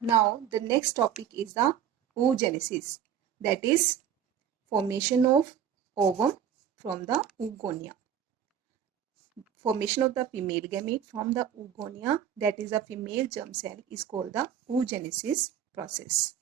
Now the next topic is the oogenesis, that is formation of ovum from the oogonia. Formation of the female gamete from the oogonia, that is a female germ cell, is called the oogenesis process.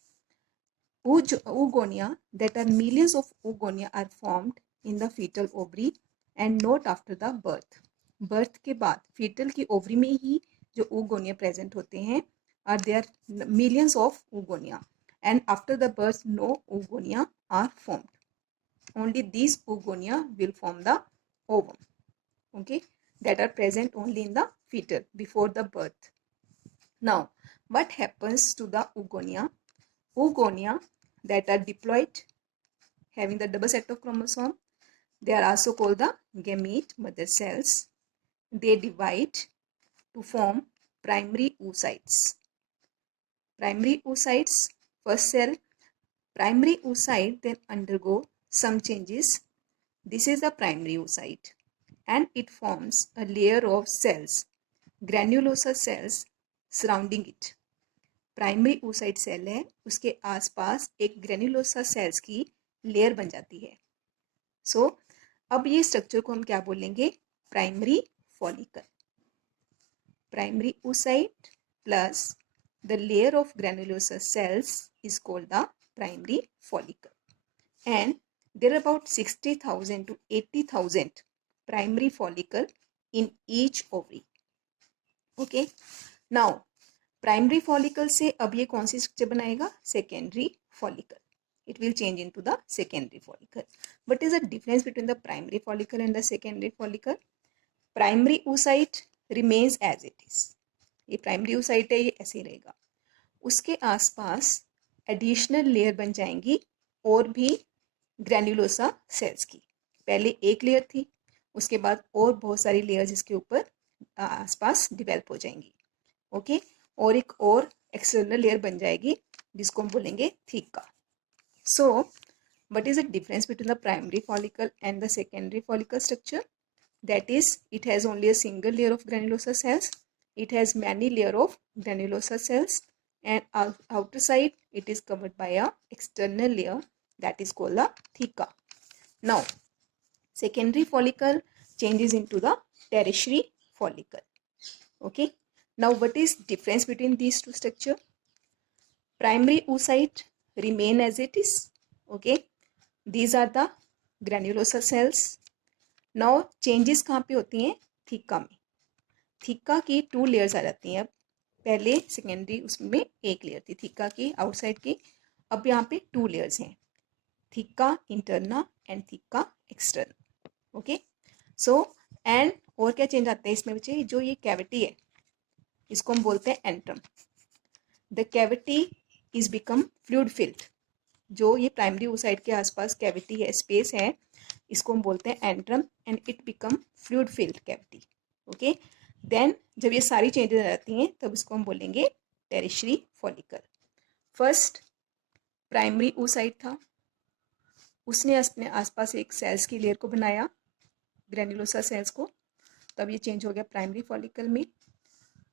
Oogonia, that are millions of oogonia are formed in the fetal ovary and not after the birth. Birth के बाद fetal की ovary में ही जो oogonia present होते हैं, are there millions of oogonia, and after the birth no oogonia are formed. Only these oogonia will form the ovum, okay, that are present only in the fetal before the birth. Now what happens to the oogonia? Oogonia that are diploid, having the double set of chromosome, they are also called the gamete mother cells. They divide to form primary oocytes. Primary oocytes, first cell, primary oocyte then undergo some changes. This is the primary oocyte and it forms a layer of cells, granulosa cells surrounding it. Primary oocyte cell है, उसके आसपास एक granulosa sales की layer बन जाती है. सो अब ये स्ट्रक्चर को हम क्या बोलेंगे? Primary follicle. Primary oocyte plus the layer of granulosa cells is called the primary follicle. And there are about 60,000 to 80,000 primary follicle in each ovary. Okay, now primary follicle से अब ये कौन सी स्ट्रक्चर बनाएगा? Secondary follicle. It will change into the secondary follicle. What is the difference between the primary follicle and the secondary follicle? Primary oocyte remains as it is. ये primary oocyte है, ये ऐसे ही रहेगा. उसके आसपास एडिशनल लेयर बन जाएंगी और भी ग्रैन्युलोसा सेल्स की. पहले एक लेयर थी, उसके बाद और बहुत सारी लेयर्स इसके ऊपर आसपास डिवेल्प हो जाएंगी. ओके, और एक और एक्सटर्नल लेयर बन जाएगी जिसको हम बोलेंगे theca. So, what is the difference between the primary follicle and the secondary follicle structure? That is, it has only a single layer of granulosa cells. It has many layer of granulosa cells, and outer side it is covered by a external layer that is called the theca. Now, secondary follicle changes into the tertiary follicle. Okay. Now, what is difference between these two structure? Primary oocyte remain as it is. Okay, these are the granulosa cells. Now changes कहाँ पे होती हैं? Theca में. Theca की 2 layers आ जाती हैं. अब पहले सेकेंडरी उसमें एक लेयर थी थीका की आउटसाइड की, अब यहाँ पे 2 लेयर्स हैं, theca interna and theca externa. Okay, so and और क्या चेंज आते हैं इसमें बच्चे? जो ये कैविटी है इसको हम बोलते हैं antrum. The cavity is become fluid field. जो ये प्राइमरी oocyte के आसपास कैविटी है, स्पेस है, इसको हम बोलते हैं antrum and it become fluid filled cavity. Okay, then जब ये सारी चेंजेस आ जाती हैं तब इसको हम बोलेंगे tertiary follicle. First primary oocyte था, उसने अपने आसपास एक सेल्स की लेयर को बनाया, ग्रेन्युलोसा सेल्स को, तब ये चेंज हो गया प्राइमरी फॉलिकल में.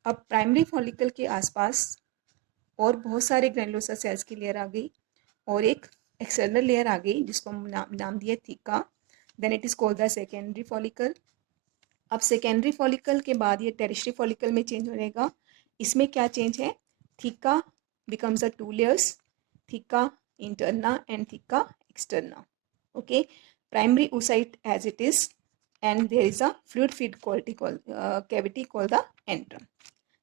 अब प्राइमरी फॉलिकल के आसपास और बहुत सारे ग्रेन्युलोसा सेल्स की लेयर आ गई और एक एक्सटर्नल लेयर आ गई जिसको हम नाम दिया theca. Then it is called the secondary follicle. अब सेकेंडरी फॉलिकल के बाद ये टेरिशरी फॉलिकल में चेंज हो जाएगा. इसमें क्या चेंज है? Theca becomes a 2 layers, theca interna and theca externa. Okay, primary oocyte as it is and there is a fluid filled cavity called the antrum.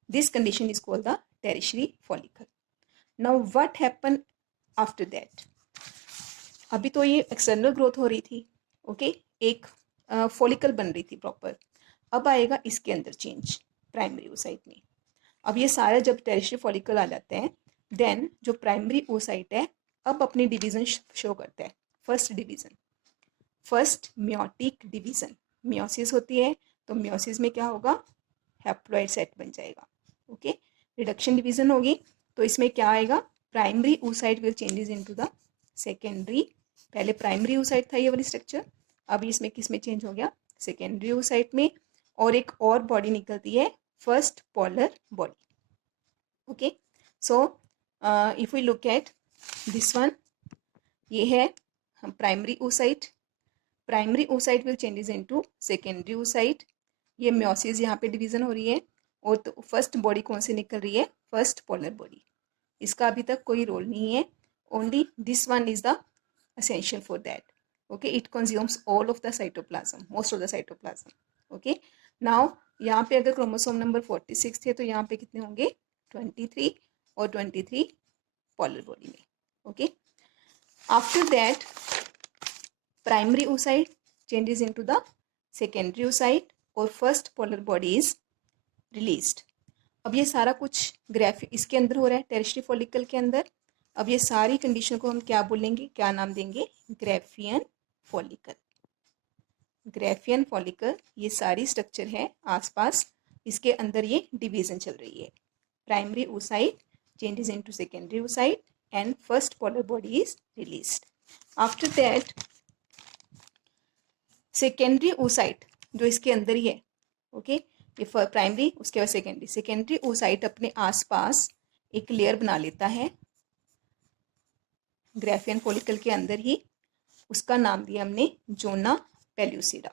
This condition is called the tertiary follicle. Now what happened after that? अभी तो ये external growth हो रही थी. Okay, एक follicle बन रही थी प्रॉपर. अब आएगा इसके अंदर चेंज प्राइमरी oocyte में. अब ये सारा जब टेरिशरी फॉलिकल आ जाते हैं, देन जो प्राइमरी oocyte है अब अपनी डिवीजन शो करता है. First division, first meiotic division. Meiosis होती है तो म्योसिस में क्या होगा? हैप्लॉइड सेट बन जाएगा. ओके, रिडक्शन डिवीजन होगी तो इसमें क्या आएगा? Primary oocyte will changes into the secondary. पहले प्राइमरी oocyte था ये वाली स्ट्रक्चर, अभी इसमें किस में चेंज हो गया? सेकेंडरी oocyte में. और एक और बॉडी निकलती है, first polar body. Okay, so if we look at this one, ये है primary oocyte. Primary oocyte will changes into secondary oocyte. ये म्योसिस यहाँ पे डिवीजन हो रही है. और तो फर्स्ट बॉडी कौन सी निकल रही है? First polar body. इसका अभी तक कोई रोल नहीं है. Only this one is the essential for that. Okay, it consumes all of the cytoplasm, most of the cytoplasm. Okay, now यहाँ पे अगर क्रोमोसोम नंबर 46 थे तो यहाँ पे कितने होंगे? 23 और 23 पोलर बॉडी में. Okay, after that primary oocyte changes into the secondary oocyte और first polar body is released. अब ये सारा कुछ ग्राफ इसके अंदर हो रहा है, टेरिस्ट्री फॉलिकल के अंदर. अब ये सारी कंडीशन को हम क्या बोलेंगे, क्या नाम देंगे? Graafian follicle. ग्राफियन फॉलिकल, ये सारी स्ट्रक्चर है आसपास, इसके अंदर ये डिवीजन चल रही है. Primary oocyte changes into secondary oocyte and first polar body is released. After that secondary oocyte जो इसके अंदर ही है. ओके, ये प्राइमरी, उसके बाद सेकेंडरी. सेकेंडरी oocyte अपने आसपास एक लेयर बना लेता है ग्राफियन फॉलिकल के अंदर ही. उसका नाम दिया हमने zona pellucida.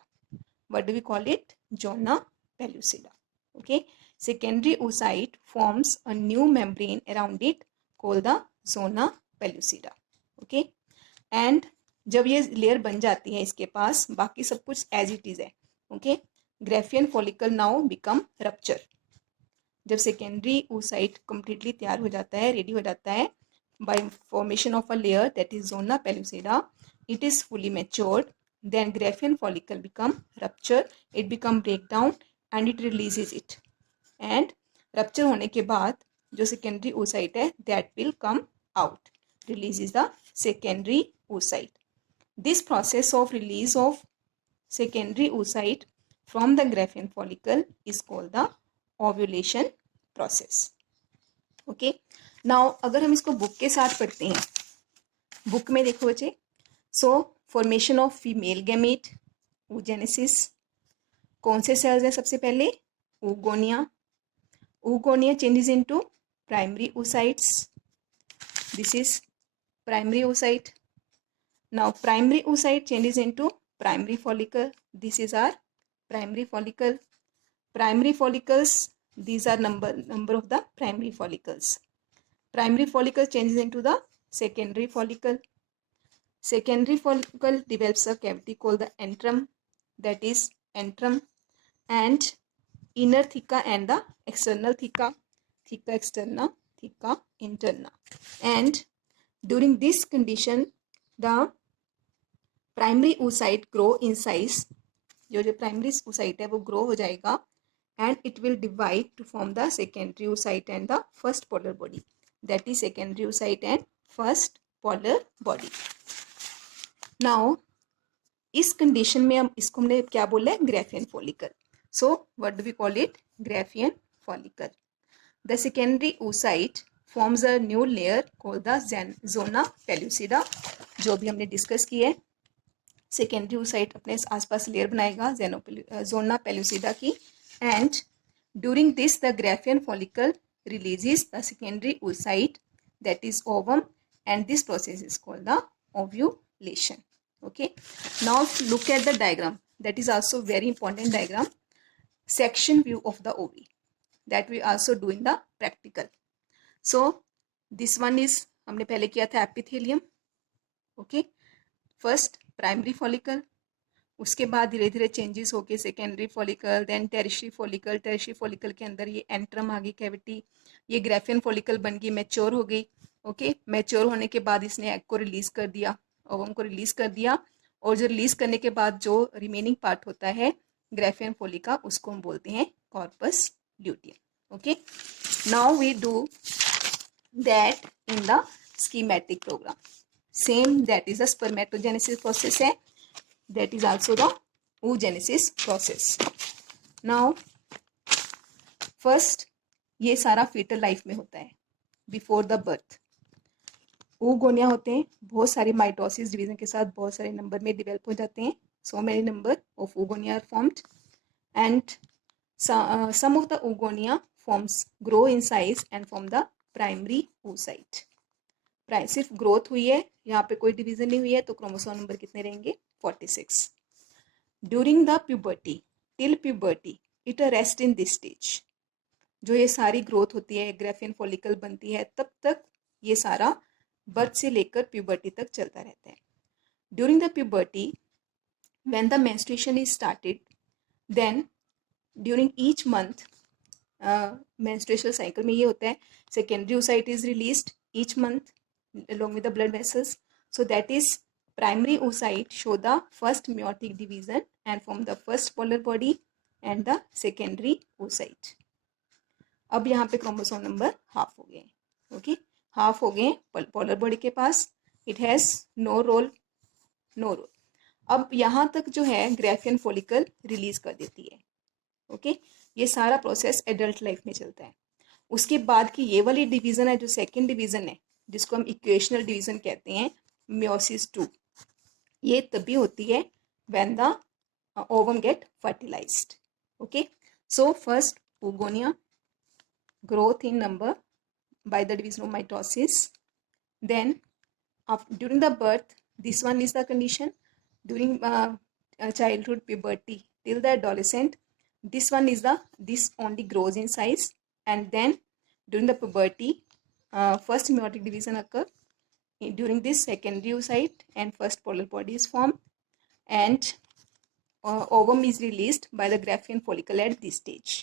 What do we call it? Zona pellucida. Okay, secondary oocyte forms a new membrane around it called the zona pellucida. Okay, and जब ये लेयर बन जाती है इसके पास, बाकी सब कुछ एज इट इज है. Okay, Graafian follicle now become rupture. जब सेकेंडरी oocyte कंप्लीटली तैयार हो जाता है, रेडी हो जाता है, by formation of a layer that is zona pellucida, it is fully matured. Then graphian follicle become rupture, it become breakdown and it releases it. And rupture होने के बाद जो secondary oocyte है that will come out, releases the secondary oocyte. This process of release of secondary oocyte from the graphian follicle is called the ovulation process. Okay. Now अगर हम इसको book के साथ पढ़ते हैं, बुक में देखो बच्चे, सो formation of female gamete, oogenesis. कौन से सेल्स हैं? सबसे पहले oogonia. oogonia changes into primary oocytes. This is primary oocyte. Now primary oocyte changes into primary follicle. This is our primary follicle. Primary follicles, these are number of the primary follicles. Primary follicle changes into the secondary follicle. Secondary follicle develops a cavity called the antrum, that is antrum, and inner theca and the external theca, theca externa, theca interna. And during this condition the primary oocyte grow in size. जो primary oocyte है वो grow हो जाएगा and it will divide to form the secondary oocyte and the first polar body. That is secondary oocyte and first polar body. Now इस condition में हम इसको हमने क्या बोला है? Graafian follicle. So what do we call it? Graafian follicle. The secondary oocyte forms a new layer called the zona pellucida, जो भी हमने डिस्कस की है. सेकेंडरी oocyte अपने आसपास लेयर बनाएगा जोना पेल्यूसिडा की, and during this the Graafian follicle releases the secondary oocyte, that is ovum, and this process is called the ovulation. Okay, now look at the diagram. That is also very important diagram. Section view of the ovary that we also do in the practical. So this one is हमने पहले किया था epithelium. Okay, first primary follicle, उसके बाद धीरे धीरे changes होके secondary follicle, then tertiary follicle. Tertiary follicle के अंदर ये एंट्रम आ गई कैविटी. ये ग्राफियन फॉलिकल बन गई, मैच्योर हो गई. ओके, मैच्योर होने के बाद इसने एग को रिलीज कर दिया, ओवम को रिलीज कर दिया, और जो रिलीज करने के बाद जो रिमेनिंग पार्ट होता है ग्राफियन फॉलिका, उसको हम बोलते हैं corpus luteum. Okay, now we do that in the schematic program. Same, that is the spermatogenesis process है. That is also the oogenesis process. Now first ये सारा fetal life में होता है before the birth. oogonia होते हैं, बहुत सारे माइटोसिस डिवीजन के साथ बहुत सारे नंबर में डेवलप हो जाते हैं. So many number of oogonia are formed, and some of the oogonia forms grow in size and form the primary oocyte। सिर्फ ग्रोथ हुई है, यहाँ पे कोई डिवीजन नहीं हुई है, तो क्रोमोसोम नंबर कितने रहेंगे? 46। During the puberty, till puberty it rest in this stage. जो ये सारी ग्रोथ होती है, ग्रेफियन फॉलिकल बनती है, तब तक ये सारा बर्थ से लेकर प्यूबर्टी तक चलता रहता है। During the puberty when the menstruation is started, then during each month, menstrual cycle में ये होता है, secondary oocyte is released each month along with the blood vessels, so that is primary oocyte show the first meiotic division and form the first polar body and the secondary oocyte। अब यहाँ पे chromosome number half हो गए, okay, half हो गए polar body के पास। It has no role, no role. अब यहाँ तक जो है ग्रेफियन फॉलिकल रिलीज कर देती है, ओके। ये सारा प्रोसेस एडल्ट लाइफ में चलता है। उसके बाद की ये वाली डिवीजन है, जो सेकेंड डिवीजन है, जिसको हम इक्वेशनल डिवीजन कहते हैं, मियोसिस 2, ये तभी होती है when the ovum get fertilized, okay. So first oogonia, growth in number by the division of mitosis, then during the birth, this one is the condition, during childhood, puberty till the adolescent, this one is this only grows in size, and then during the puberty, first meiotic division occur. During this, secondary oocyte and first polar body is formed, and ovum is released by the Graafian follicle at this stage.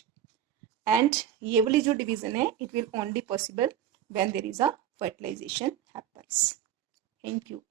And ये वाली जो division है, it will only possible when there is a fertilization happens. Thank you.